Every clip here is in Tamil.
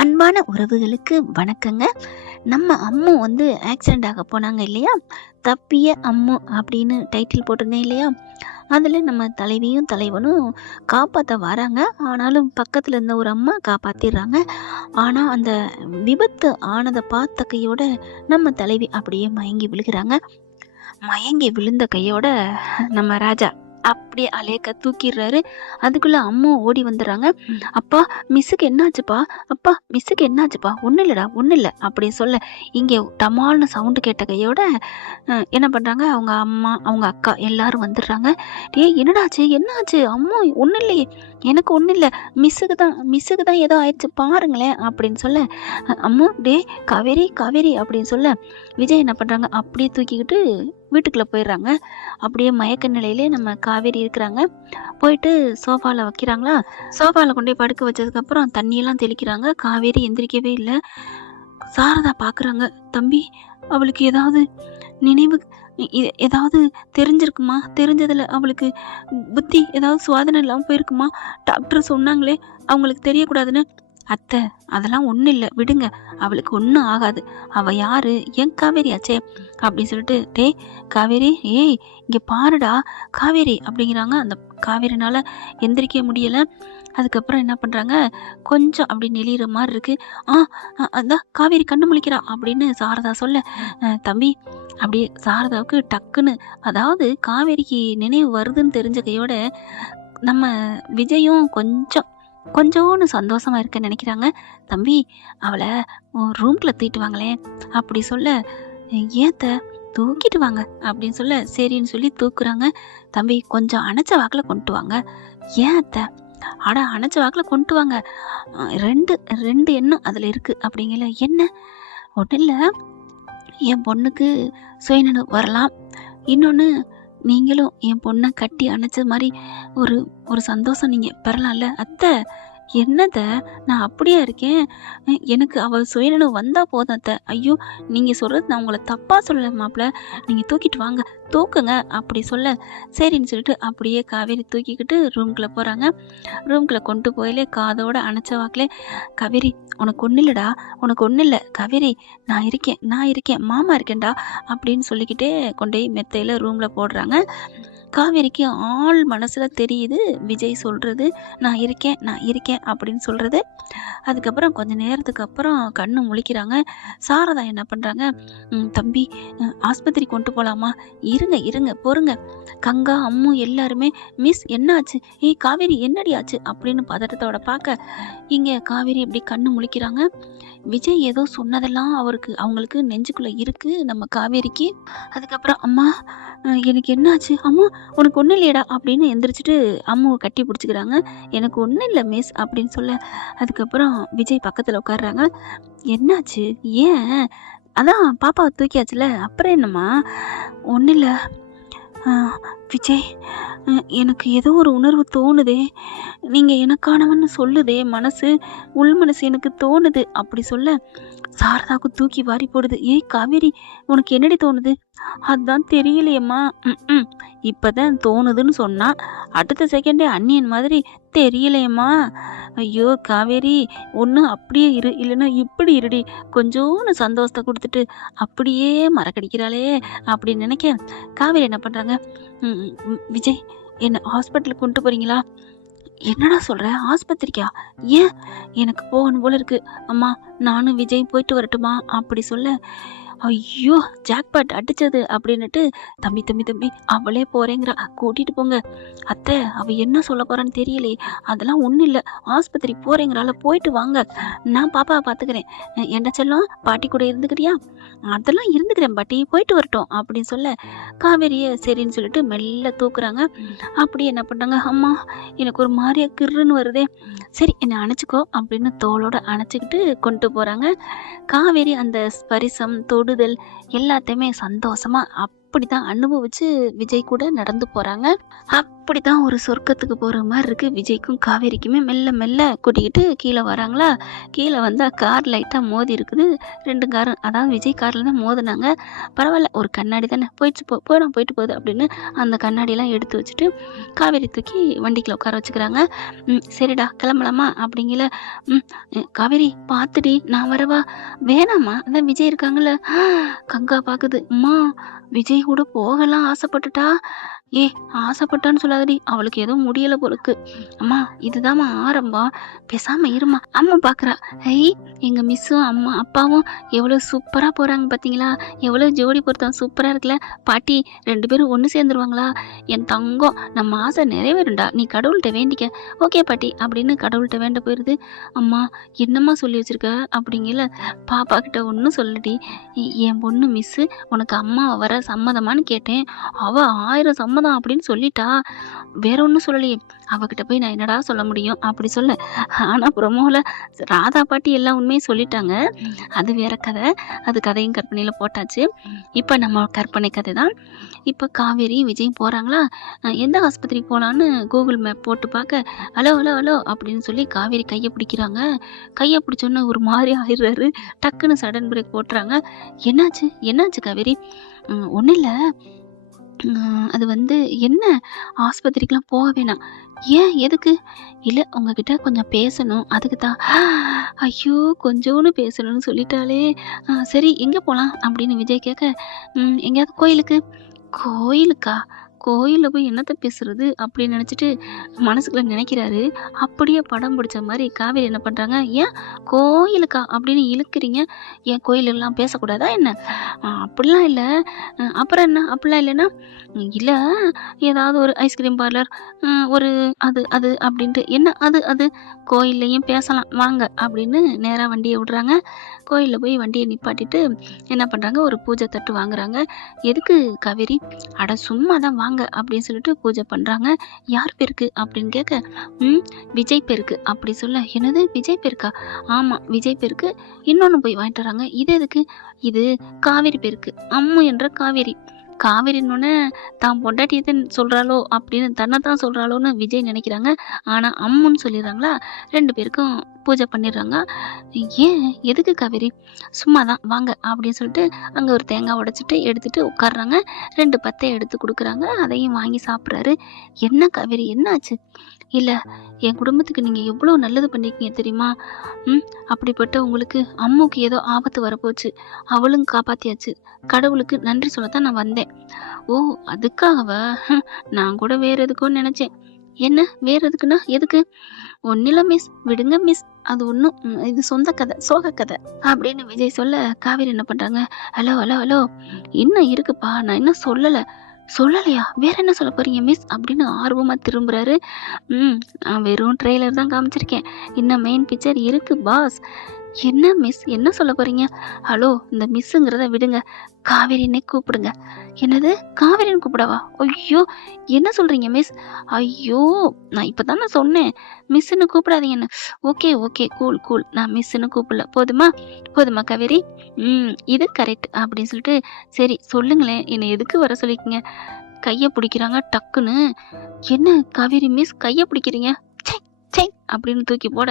அன்பான உறவுகளுக்கு வணக்கங்க. நம்ம அம்மு ஆக்சிடென்ட் ஆக போனாங்க இல்லையா? தப்பிய அம்மு அப்படின்னு டைட்டில் போட்டிருந்தேன் இல்லையா? அதில் நம்ம தலைவியும் தலைவனும் காப்பாற்ற வராங்க. ஆனாலும் பக்கத்தில் இருந்த ஒரு அம்மா காப்பாற்றிடுறாங்க. ஆனால் அந்த விபத்து ஆனதை பார்த்த கையோட நம்ம தலைவி அப்படியே மயங்கி விழுகிறாங்க. மயங்கி விழுந்த கையோட நம்ம ராஜா அப்படியே அலேக்க தூக்கிடுறாரு. அதுக்குள்ள அம்மா ஓடி வந்துடுறாங்க. அப்பா மிஸ்ஸுக்கு என்னாச்சுப்பா, அப்பா மிஸ்ஸுக்கு என்னாச்சுப்பா, ஒன்றும் இல்லைடா ஒன்றும் இல்லை அப்படின்னு சொல்ல இங்கே டமால்னு சவுண்டு கேட்ட கையோட என்ன பண்ணுறாங்க, அவங்க அம்மா அவங்க அக்கா எல்லாரும் வந்துடுறாங்க. என்னடாச்சு என்னாச்சு அம்மா, ஒன்றும் இல்லையே எனக்கு ஒன்றும் இல்லை, மிஸ்ஸுக்கு தான் ஏதோ ஆயிடுச்சு பாருங்களேன் அப்படின்னு சொல்ல அம்மா காவேரி காவேரி அப்படின்னு சொல்ல விஜய் என்ன பண்ணுறாங்க, அப்படியே தூக்கிக்கிட்டு வீட்டுக்குள்ளே போயிடுறாங்க. அப்படியே மயக்க நிலையிலே நம்ம காவேரி இருக்கிறாங்க. போயிட்டு சோஃபாவில் வைக்கிறாங்களா, சோஃபாவில் கொண்டு போய் படுக்க வச்சதுக்கப்புறம் தண்ணியெல்லாம் தெளிக்கிறாங்க. காவேரி எந்திரிக்கவே இல்லை. சாரதா பார்க்குறாங்க, தம்பி அவளுக்கு ஏதாவது நினைவு ஏதாவது தெரிஞ்சிருக்குமா, தெரிஞ்சதில் அவளுக்கு புத்தி ஏதாவது சுவாதனை இல்லாமல் போயிருக்குமா, டாக்டர் சொன்னாங்களே அவங்களுக்கு தெரியக்கூடாதுன்னு. அத்தை அதெல்லாம் ஒன்றும் இல்லை விடுங்க, அவளுக்கு ஒன்றும் ஆகாது, அவள் யாரு என் காவேரி ஆச்சே அப்படின்னு சொல்லிட்டு காவேரி இங்கே பாருடா காவேரி அப்படிங்கிறாங்க. அந்த காவேரினால எந்திரிக்க முடியலை. அதுக்கப்புறம் என்ன பண்ணுறாங்க, கொஞ்சம் அப்படி நெளிகிற மாதிரி இருக்குது. அதான் காவேரி கண்ணு முழிக்கிறா அப்படின்னு சாரதா சொல்ல தம்பி அப்படியே சாரதாவுக்கு டக்குன்னு, அதாவது காவேரிக்கு நினைவு வருதுன்னு தெரிஞ்ச கையோட நம்ம விஜயும் கொஞ்சோன்னு சந்தோஷமா இருக்கன்னு நினைக்கிறாங்க. தம்பி அவளை ரூம்குள்ள தூக்கிட்டு வாங்களேன் அப்படி சொல்ல, ஏத்த தூக்கிட்டு வாங்க அப்படின்னு சொல்ல சரின்னு சொல்லி தூக்குறாங்க. தம்பி கொஞ்சம் அணைச்ச வாக்கில் கொண்டு வாங்க. ஏன் அத்தை, அணைச்ச வாக்கில் கொண்டு வாங்க, ரெண்டு எண்ணம் அதில் இருக்குது அப்படிங்கல. என்ன ஒன்றும் இல்லை, என் பொண்ணுக்கு சுயநினைவு வரலாம், இன்னொன்று நீங்களும் என் பொண்ணை கட்டி அணைச்ச மாதிரி ஒரு சந்தோஷம் நீங்கள் பெறலாம்ல. அத்தை என்னத்த நான் அப்படியே இருக்கேன், எனக்கு அவள் சுயநினைவு வந்தால் போதும் அத்தை. ஐயோ நீங்கள் சொல்கிறது நான் உங்களை தப்பாக சொல்லலை மாப்பிள்ள, நீங்கள் தூக்கிட்டு வாங்க தூக்குங்க அப்படி சொல்ல சரின்னு சொல்லிட்டு அப்படியே காவேரி தூக்கிக்கிட்டு ரூம்குள்ளே போகிறாங்க. ரூம்குள்ளே கொண்டு போயிலே காதோட அணைச்ச வாக்கிலே, காவேரி உனக்கு ஒன்றும் இல்லைடா, உனக்கு ஒன்றும் இல்லை காவேரி, நான் இருக்கேன் மாமா இருக்கேன்டா அப்படின்னு சொல்லிக்கிட்டே கொண்டு போய் மெத்தையில் ரூமில் போடுறாங்க. காவேரிக்கு ஆள் மனசில் தெரியுது விஜய் சொல்கிறது, நான் இருக்கேன் அப்படின்னு சொல்கிறது. அதுக்கப்புறம் கொஞ்சம் நேரத்துக்கு அப்புறம் கண்ணு முழிக்கிறாங்க. சாரதா என்ன பண்ணுறாங்க, தம்பி ஆஸ்பத்திரி கொண்டு போகலாமா, இருங்க பொறுங்க. கங்கா அம்மு எல்லாருமே மிஸ் என்னாச்சு, காவேரி என்னடி ஆச்சு அப்படின்னு பதட்டத்தோட பார்க்க இங்கே காவேரி இப்படி கண்ணு முழிக்கிறாங்க. விஜய் ஏதோ சொன்னதெல்லாம் அவங்களுக்கு நெஞ்சுக்குள்ளே இருக்குது நம்ம காவேரிக்கு. அதுக்கப்புறம் அம்மா எனக்கு என்னாச்சு, அம்மா உனக்கு ஒன்றும் இல்லையடா அப்படின்னு எந்திரிச்சிட்டு அம்மாவை கட்டி பிடிச்சிக்கிறாங்க. எனக்கு ஒன்றும் இல்லை மிஸ் அப்படின்னு சொல்ல அதுக்கப்புறம் விஜய் பக்கத்தில் உட்காடுறாங்க. என்னாச்சு, ஏன், அதான் பாப்பாவை தூக்கியாச்சுல அப்புறம் என்னம்மா, ஒன்றும் இல்லை விஜய், எனக்கு ஏதோ ஒரு உணர்வு தோணுதே, நீங்கள் எனக்கானவன்னு சொல்லுதே உள் மனசு எனக்கு தோணுது அப்படி சொல்ல சாரதாவுக்கு தூக்கி வாரி போடுது. காவேரி உனக்கு என்னடி தோணுது, அதுதான் தெரியலையம்மா, இப்போதான் தோணுதுன்னு சொன்னா அடுத்த செகண்டே அண்ணியன் மாதிரி தெரியலையம்மா. ஐயோ காவேரி ஒன்று அப்படியே இரு, இல்லைன்னா இப்படி இருடி, கொஞ்சோன்னு சந்தோஷத்தை கொடுத்துட்டு அப்படியே மறக்கடிக்கிறாளே அப்படின்னு நினைக்க காவேரி என்ன பண்ணுறாங்க, விஜய் என்ன ஹாஸ்பிட்டலுக்கு கொண்டு போகிறீங்களா, என்னடா சொல்கிற ஆஸ்பத்திரிக்கா, ஏன் எனக்கு போகணும் போல இருக்கு அம்மா, நானும் விஜய் போயிட்டு வரட்டுமா அப்படி சொல்ல ஐயோ ஜாக்பாட் அடிச்சது அப்படின்னுட்டு தம்பி அவளே போறேங்கிறா, கூட்டிட்டு போங்க அத்தை, அவ என்ன சொல்ல போறான்னு தெரியலையே, அதெல்லாம் ஒன்றும் இல்லை, ஆஸ்பத்திரி போறேங்கிறால போயிட்டு வாங்க, நான் பாப்பாவை பார்த்துக்கிறேன், என்ன செல்லம் பாட்டி கூட இருந்துக்கிறியா, அதெல்லாம் இருந்துக்கிறேன் பாட்டி போயிட்டு வரட்டும் அப்படின்னு சொல்ல காவேரியை சரின்னு சொல்லிட்டு மெல்ல தூக்குறாங்க. அப்படி என்ன பண்ணாங்க, அம்மா எனக்கு ஒரு மாதிரியா கிருன்னு வருதே, சரி என்னை அணைச்சிக்கோ அப்படின்னு தோளோட அணைச்சிக்கிட்டு கொண்டு போகிறாங்க. காவேரி அந்த ஸ்பரிசம் தொடுதல் எல்லாத்தையுமே சந்தோஷமாக அப்படித்தான் அனுபவிச்சு விஜய் கூட நடந்து போறாங்க. அப்படித்தான் ஒரு சொர்க்கத்துக்கு போற மாதிரி இருக்கு. விஜய்க்கும் காவேரிக்குமே மெல்ல மெல்ல கூட்டிக்கிட்டு கீழே வராங்களா. கீழே வந்தா கார் லைட்டா மோதி இருக்குது. 2 காரும், அதாவது விஜய் கார்ல தான் மோதினாங்க. பரவாயில்ல, ஒரு கண்ணாடி தானே, போயிட்டு போகுது அப்படின்னு அந்த கண்ணாடியெல்லாம் எடுத்து வச்சுட்டு காவேரி தூக்கி வண்டிக்குள்ள உட்கார வச்சுக்கிறாங்க. சரிடா கிளம்பலாமா அப்படிங்கல. காவேரி பார்த்துடி, நான் வரவா? வேணாமா, அதான் விஜய் இருக்காங்கல்ல. கங்கா பாக்குது. அம்மா, விஜய் கூட போகலாம் ஆசைப்பட்டுட்டா. ஏ, ஆசைப்பட்டான்னு சொல்லாதடி, அவளுக்கு ஏதோ முடியல போலுக்கு. அம்மா, இதுதாம்மா ஆரம்பம், பேசாம இருமா. அம்மா பாக்குறா. எங்க மிஸ்ஸும் அம்மா அப்பாவும் எவ்வளவு சூப்பரா போறாங்க பாத்தீங்களா, எவ்வளவு ஜோடி பொருத்தம் சூப்பரா இருக்குல்ல. பாட்டி 2 பேரும் ஒண்ணு சேர்ந்துருவாங்களா? என் தங்கம், நம்ம ஆசை நிறைவேறுண்டா, நீ கடவுள்கிட்ட வேண்டிக்க. ஓகே பாட்டி அப்படின்னு கடவுள்கிட்ட வேண்ட போயிருது. அம்மா, என்னம்மா சொல்லி வச்சிருக்க அப்படிங்கல. பாப்பா கிட்ட ஒன்றும் சொல்லடி, என் பொண்ணு மிஸ்ஸு உனக்கு அம்மா வர சம்மதமானு கேட்டேன், அவ 1000 சம்மதம் அப்படின்னு சொல்லிட்டா. வேற ஒன்றும் சொல்லலையே. அவகிட்ட போய் நான் என்னடா சொல்ல முடியும் அப்படி சொல்ல. ஆனா ப்ரொமோல ராதா பாட்டி எல்லா உண்மையும் சொல்லிட்டாங்க. அது வேற கதை, அது கதையும் கற்பனையில போட்டாச்சு. இப்ப நம்ம கற்பனை கதை தான். இப்ப காவேரி விஜயும் போறாங்களா. எந்த ஆஸ்பத்திரி போலான்னு கூகுள் மேப் போட்டு பார்க்க, ஹலோ ஹலோ ஹலோ அப்படின்னு சொல்லி காவேரி கையை பிடிக்கிறாங்க. கையை பிடிச்சோன்னு ஒரு மாதிரி ஆயிடுறாரு. டக்குன்னு சடன் பிரேக் போட்டுறாங்க. என்னாச்சு என்னாச்சு காவேரி? ஒன்றும் இல்லை, அது வந்து என்ன, ஆஸ்பத்திரிக்கெலாம் போக வேணாம். ஏன், எதுக்கு? இல்லை, உங்ககிட்ட கொஞ்சம் பேசணும், அதுக்கு தான். ஐயோ, கொஞ்சோன்னு பேசணும்னு சொல்லிட்டாலே. சரி, எங்கே போகலாம் அப்படின்னு விஜய் கேட்க, எங்கேயாவது கோயிலுக்கு. கோயிலுக்கா? கோயிலில் போய் என்னத்தை பேசுறது அப்படின்னு நினச்சிட்டு மனசுக்குள்ள நினைக்கிறாரு. அப்படியே படம் பிடிச்ச மாதிரி காவேரி என்ன பண்ணுறாங்க, ஏன் கோயிலுக்கா அப்படின்னு இழுக்கிறீங்க, ஏன் கோயிலெல்லாம் பேசக்கூடாதா என்ன? அப்படிலாம் இல்லை. அப்புறம் என்ன, அப்படிலாம் இல்லைன்னா? இல்லை, ஏதாவது ஒரு ஐஸ்கிரீம் பார்லர், ஒரு அது அது அப்படின்ட்டு. என்ன அது அது? கோயில்லையும் பேசலாம் வாங்க அப்படின்னு நேராக வண்டியை விடுறாங்க. கோயிலில் போய் வண்டியை நிப்பாட்டிட்டு என்ன பண்ணுறாங்க, ஒரு பூஜை தட்டு வாங்குறாங்க. எதுக்கு காவேரி? அட சும்மா தான் வாங்க அப்படின்னு சொல்லிட்டு பூஜை பண்ணுறாங்க. யார் பேருக்கு அப்படின்னு கேட்க, விஜய் பேருக்கு அப்படி சொல்ல. என்னது விஜய் பேருக்கா? ஆமாம், விஜய் பேருக்கு இன்னொன்று போய் வாங்கிட்டு வராங்க. இது எதுக்கு? இது காவேரி பேருக்கு, அம்மு என்ற காவேரி. காவேரின்னு தான் பொண்டாட்டியத்தை சொல்கிறாளோ அப்படின்னு தன்னைத்தான் சொல்கிறாளோன்னு விஜய் நினைக்கிறாங்க. ஆனால் அம்முன்னு சொல்லிடுறாங்களா. 2 பேருக்கும் பூஜை பண்ணிடுறாங்க. ஏன், எதுக்கு காவேரி? சும்மா தான் வாங்க அப்படின்னு சொல்லிட்டு அங்கே ஒரு தேங்காய் உடைச்சிட்டு எடுத்துகிட்டு உட்காடுறாங்க. 2 பத்தை எடுத்து கொடுக்குறாங்க. அதையும் வாங்கி சாப்பிட்றாரு. என்ன காவேரி, என்னாச்சு? இல்லை, என் குடும்பத்துக்கு நீங்கள் எவ்வளோ நல்லது பண்ணியிருக்கீங்க தெரியுமா? அப்படிப்பட்ட உங்களுக்கு அம்முக்கு ஏதோ ஆபத்து வரப்போச்சு, அவளும் காப்பாற்றியாச்சு. கடவுளுக்கு நன்றி சொல்லத்தான் நான் வந்தேன். ஓ, அதுக்காகவா? நான் கூட வேற எதுக்கும் நினைச்சேன். என்ன வேற எதுக்குன்னா? எதுக்கு? ஒன்னில மிஸ், விடுங்க மிஸ், அது ஒன்றும், இது சொந்த கதை, சோக கதை அப்படின்னு விஜய் சொல்ல, காவேரி என்ன பண்றாங்க, ஹலோ ஹலோ ஹலோ, இன்னும் இருக்குப்பா, நான் இன்னும் சொல்லலையா? வேற என்ன சொல்ல போறீங்க மிஸ் அப்படின்னு ஆர்வமா திரும்புறாரு. நான் வெறும் ட்ரெய்லர் தான் காமிச்சிருக்கேன், இன்னும் மெயின் பிக்சர் இருக்கு பாஸ். என்ன மிஸ், என்ன சொல்ல போறீங்க? ஹலோ, இந்த மிஸ்ஸுங்கிறத விடுங்க, காவேரின்னே கூப்பிடுங்க. என்னது, காவேரின்னு கூப்பிடவா? ஐயோ, என்ன சொல்றீங்க மிஸ்? ஐயோ, நான் இப்பதானே சொன்னேன் மிஸ்ஸுன்னு கூப்பிடாதீங்கன்னு. ஓகே ஓகே, கூல் கூல், நான் மிஸ்ஸுன்னு கூப்பிடல. போதுமா காவேரி? இது கரெக்ட் அப்படின்னு சொல்லிட்டு, சரி சொல்லுங்களேன், என்னை எதுக்கு வர சொல்லிக்கீங்க? கையை பிடிக்கிறாங்க டக்குன்னு. என்ன காவேரி மிஸ், கையை பிடிக்கிறீங்க? அப்படின்னு தூக்கி போட,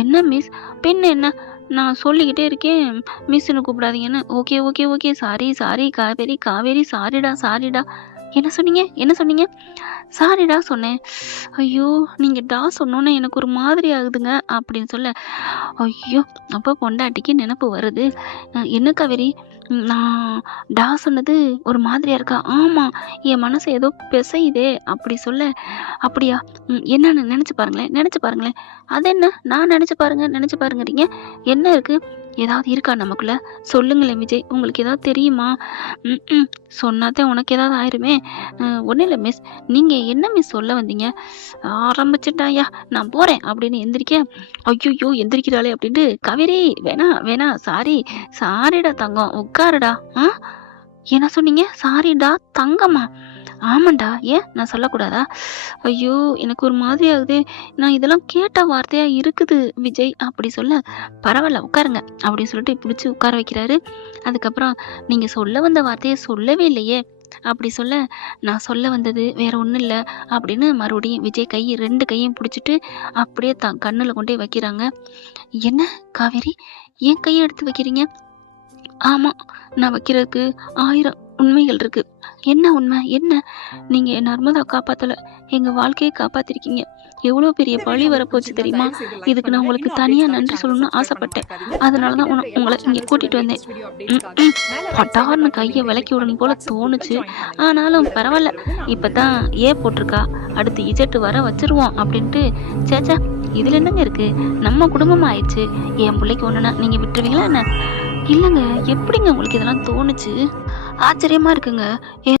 என்ன மிஸ், பெண்ணு என்ன, நான் சொல்லிக்கிட்டே இருக்கேன் மிஸ்ன்னு கூப்பிடாதீங்கன்னு. Okay okay okay, sorry Kaveri, சாரிடா. என்ன சொன்னீங்க? சாரிடா சொன்னேன். ஐயோ, நீங்கள் டா சொன்னோன்னே எனக்கு ஒரு மாதிரி ஆகுதுங்க அப்படின்னு சொல்ல, ஐயோ, அப்போ பொண்டாட்டிக்கு நினப்பு வருது. என்ன காவேரி, நான் டா சொன்னது ஒரு மாதிரியா இருக்கா? ஆமாம், என் மனசு ஏதோ பிசையுதே அப்படி சொல்ல, அப்படியா? என்னன்னு நினச்சி பாருங்களேன். அது என்ன, நான் நினச்சி பாருங்கறீங்க, என்ன இருக்குது? ஏதாவது இருக்கா நமக்குள்ள? சொல்லுங்களேன் விஜய், உங்களுக்கு ஏதாவது தெரியுமா? சொன்னாதான் உனக்கு ஏதாவது ஆயிருமே. ஒன்றும் இல்லை மிஸ், நீங்கள் என்ன மிஸ் சொல்ல வந்தீங்க? ஆரம்பிச்சுட்டாயா, நான் போகிறேன் அப்படின்னு எந்திரிக்க, ஐயோ எந்திரிக்கிறாளே அப்படின்ட்டு, காவேரி வேணா சாரிடா தங்கம், உட்காருடா. என்ன சொன்னீங்க? சாரிடா தங்கம்மா? ஆமாண்டா, ஏன் நான் சொல்லக்கூடாதா? ஐயோ, எனக்கு ஒரு மாதிரி ஆகுது, நான் இதெல்லாம் கேட்ட வார்த்தையா இருக்குது விஜய் அப்படி சொல்ல, பரவாயில்ல உட்காருங்க அப்படின்னு சொல்லிட்டு பிடிச்சி உட்கார வைக்கிறாரு. அதுக்கப்புறம், நீங்கள் சொல்ல வந்த வார்த்தையை சொல்லவே இல்லையே, அப்படி சொல்ல, நான் சொல்ல வந்தது வேற ஒன்றும் இல்லை அப்படின்னு மறுபடியும் விஜய் கை 2 கையும் பிடிச்சிட்டு அப்படியே தான் கண்ணில் கொண்டே வைக்கிறாங்க. என்ன காவேரி, என் கையை எடுத்து வைக்கிறீங்க? ஆமாம், நான் வைக்கிறதுக்கு 1000 உண்மைகள் இருக்கு. என்ன உண்மை? என்ன? நீங்கள் நர்மதா காப்பாற்றலை, எங்கள் வாழ்க்கையை காப்பாற்றிருக்கீங்க. எவ்வளோ பெரிய பழி வரப்போச்சு தெரியுமா? இதுக்கு நான் உங்களுக்கு தனியாக நன்றி சொல்லணும்னு ஆசைப்பட்டேன். அதனால தான் உங்களை இங்கே கூட்டிகிட்டு வந்தேன். பட்டார்னு கையை விலக்கி விடணும் போல தோணுச்சு. ஆனாலும் பரவாயில்ல, இப்போ தான் ஏ போட்டிருக்கா, அடுத்து இஜெட்டு வர வச்சிருவோம் அப்படின்ட்டு. சேச்சா, இதில் என்னங்க இருக்குது? நம்ம குடும்பம் ஆயிடுச்சு. என் பிள்ளைக்கு ஒன்றுனா நீங்கள் விட்டுருவீங்களா என்ன? இல்லைங்க, எப்படிங்க உங்களுக்கு இதெல்லாம் தோணுச்சு? ஆச்சரியமாக இருக்குங்க.